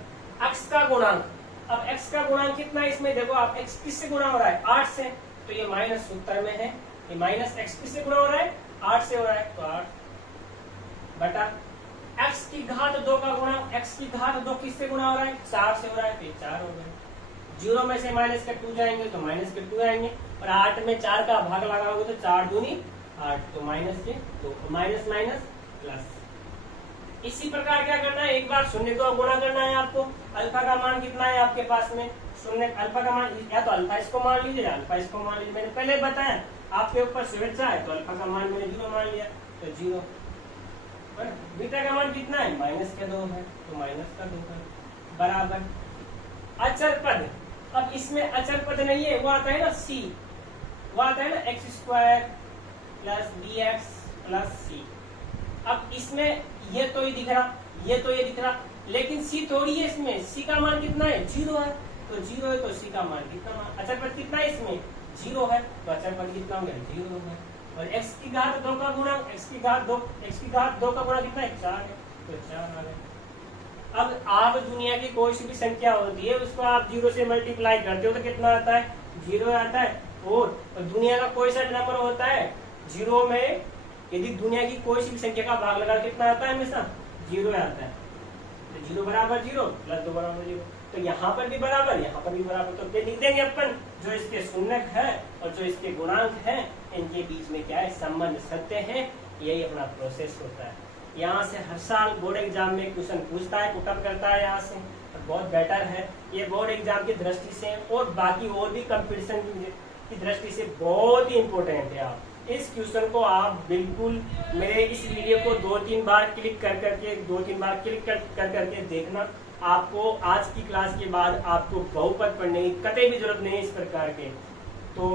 x का गुणांक। अब x का गुणांक कितना है इसमें? देखो आप x किससे गुणा हो रहा है? 8 से, तो ये माइनस उत्तर में है। ये माइनस x किससे गुणा हो रहा है? 8 से हो रहा है, तो 8 बटा x की घात 2 का गुणा। x की घात 2 किससे गुणा हो रहा है? 4 से हो रहा है, तो 4 हो गया। 0 में से -2 जाएंगे तो -2 आएंगे, और 8 में 4 का भाग लगाओगे तो 4 दूनी 8, तो -2, माइनस माइनस प्लस। इसी प्रकार क्या करना है? एक बार शून्य को गुणा करना है आपको। अल्फा का मान कितना है आपके पास में? शून्य। अल्फा का मान या तो अल्फा इसको मान लीजिए, अल्फा इसको मान लीजिए। मैंने पहले बताया आपके ऊपर स्वेच्छा है, तो अल्फा का मान मैंने 0 मान लिया, तो 0 बीटा का मान कितना है, माइनस का 2 है, तो माइनस का 2 है बराबर अचर पद। अब इसमें अचर पद नहीं है, वो आता है ना सी, वो आता है ना x square plus B x plus c. अब इसमें ये तो ये दिख रहा, ये तो ये दिख रहा, लेकिन सी थोड़ी है, इसमें सी का मान कितना है, 0 है, तो 0 है तो सी का मान कितना, मान अचर पद कितना है इसमें 0 है, तो अचर पद कितना हो गया 0 है। और x की घात 2 का गुणा, x की घात 2 का गुणा कितना है 4 है, तो 4 आ गया। अब आप दुनिया की कोई सी भी संख्या होती है उसको आप 0 से मल्टीप्लाई करते हो तो कितना आता है, 0 आता है। और दुनिया का कोई सा नंबर होता है 0 में, यदि दुनिया की कोई सी भी संख्या का भाग लगा कितना आता है, हमेशा 0 आता है। तो 0 बराबर 0 प्लस 2 बराबर 0, तो यहाँ पर भी बराबर, यहाँ पर भी बराबर, तो लिख देंगे अपन जो इसके शून्यक है और जो इसके गुणांक है इनके बीच में क्या है, संबंध सत्य है। यही अपना प्रोसेस होता है। यहाँ से हर साल बोर्ड एग्जाम में क्वेश्चन पूछता है, पुटअप करता है यहाँ से, और बहुत बेटर है ये बोर्ड एग्जाम की दृष्टि से और बाकी और भी कंपटीशन की दृष्टि से बहुत ही इम्पोर्टेंट है। आप इस क्वेश्चन को आप बिल्कुल मेरे इस वीडियो को 2-3 बार क्लिक कर करके देखना। आपको आज की क्लास के बाद आपको बहुपद पढ़ने की कतई भी जरूरत नहीं है इस प्रकार के। तो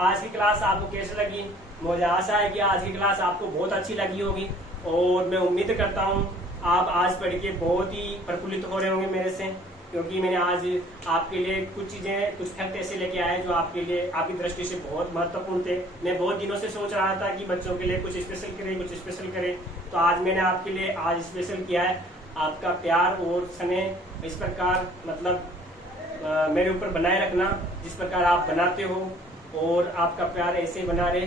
आज की क्लास आपको कैसे लगी, मुझे आशा है कि आज की क्लास आपको बहुत अच्छी लगी होगी, और मैं उम्मीद करता हूँ आप आज पढ़ के बहुत ही प्रफुल्लित हो रहे होंगे मेरे से, क्योंकि मैंने आज आपके लिए कुछ चीज़ें, कुछ फैक्ट ऐसे लेके आए जो आपके लिए, आपकी दृष्टि से बहुत महत्वपूर्ण थे। मैं बहुत दिनों से सोच रहा था कि बच्चों के लिए कुछ स्पेशल करें, तो आज मैंने आपके लिए आज स्पेशल किया है। आपका प्यार और स्नेह इस प्रकार मतलब मेरे ऊपर बनाए रखना, जिस प्रकार आप बनाते हो, और आपका प्यार ऐसे ही बना रहे,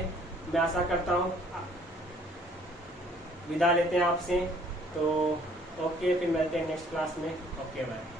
मैं आशा करता हूँ। विदा लेते हैं आपसे, तो ओके, फिर मिलते हैं नेक्स्ट क्लास में। Okay bye.